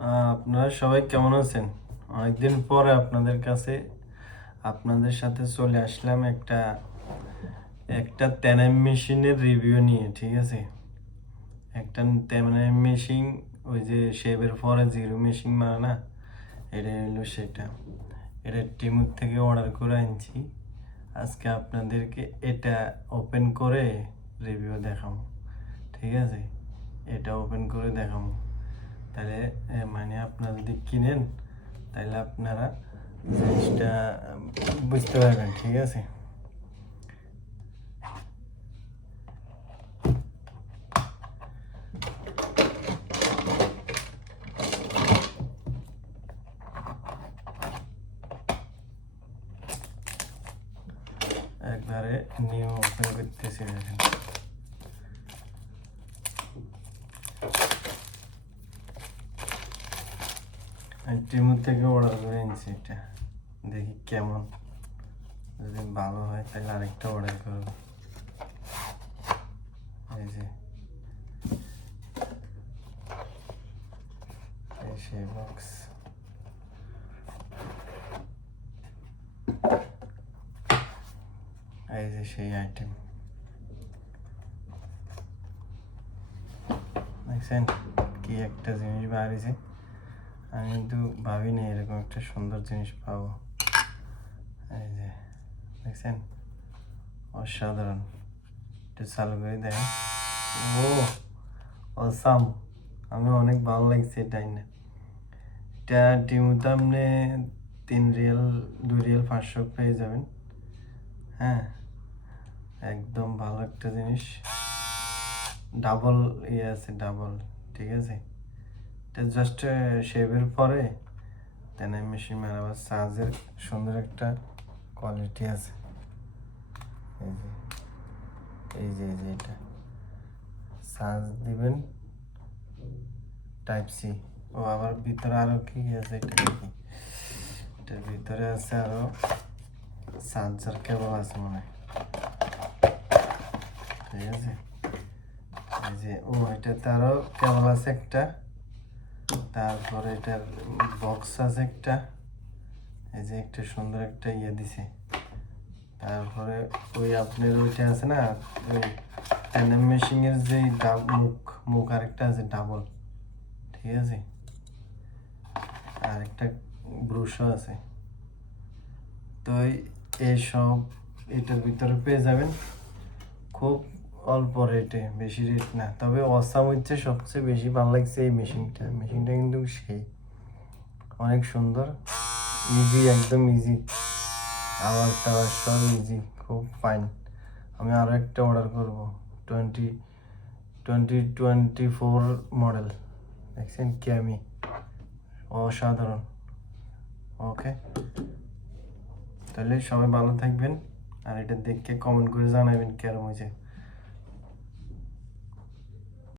আপনারা সবাই কেমন আছেন? অনেকদিন পরে আপনাদের সাথে চলে আসলাম একটা একটা ট্যানারি মেশিনের রিভিউ নিয়ে, ঠিক আছে? একটা ট্যানারি মেশিন, ওই যে শেভের পরে জিরো মেশিন মানে না, এটা হলো সেটা। এটা টিমুর থেকে অর্ডার করে আনছি। আজকে আপনাদেরকে এটা ওপেন করে রিভিউ দেখাবো, ঠিক আছে? এটা ওপেন করে দেখাবো। তাহলে মানে আপনারা যদি কিনেন তাহলে আপনারা জিনিসটা বুঝতে পারবেন, ঠিক আছে? একবারে নিউ ওপেন করতেছি, দেখেন। আমি টিমু থেকে অর্ডার করে এনেছি এটা, দেখি কেমন। যদি ভালো হয় তাহলে আরেকটা অর্ডার করবো। এই যে সেই বক্স, এই যে সেই আইটেম, দেখছেন কি একটা জিনিস বাড়িছে। আমি কিন্তু ভাবিনি এরকম একটা সুন্দর জিনিস পাবো। এই যে দেখছেন, অসাধারণ। একটু চালু করে দেখেন। ও অসাম, আমি অনেক ভালো লাগছে এটাই না। এটা টিমুতে আপনি 3 রিয়াল 2 রিয়াল 500 পেয়ে যাবেন। হ্যাঁ, একদম ভালো একটা জিনিস। ডাবল ইয়ে আছে, ডাবল, ঠিক আছে? এটা জাস্ট শেভের পরে তেনাই মেশিন মেরাবার চার্জের সুন্দর একটা কোয়ালিটি আছে। এই যে এটা চার্জ দিবেন টাইপ সি। ও আবার ভিতরে আরো কি আছে, এটা কি? এটার ভিতরে আছে আরো চার্জার কেবল আছে মনে হয়, ঠিক আছে? এই যে এটাতে আরো কেবল আছে একটা, তারপরে এটার বক্স আছে একটা। এই যে একটা সুন্দর একটা ইয়ে দিছে। তারপরে ওই আপনার ওইটা আছে না, ওই ট্যান্ডেম মেশিনের যে মুখ আরেকটা আছে ডাবল, ঠিক আছে? আর একটা ব্রুশও আছে। তো এইসব এটার ভিতরে পেয়ে যাবেন খুব অল্প রেটে, বেশি রেট না। তবে অসাম হচ্ছে সবচেয়ে বেশি ভালো লাগছে এই মেশিনটা কিন্তু সেই অনেক সুন্দর, ইজি, একদম ইজি। আওয়াজ টাওয়াজ সব ইজি, খুব ফাইন। আমি আরও একটা অর্ডার করবো, 2024 মডেল। দেখছেন কি, আমি অসাধারণ। ওকে, তাহলে সবাই ভালো থাকবেন, আর এটা দেখে কমেন্ট করে জানাবেন কেমন হয়েছে।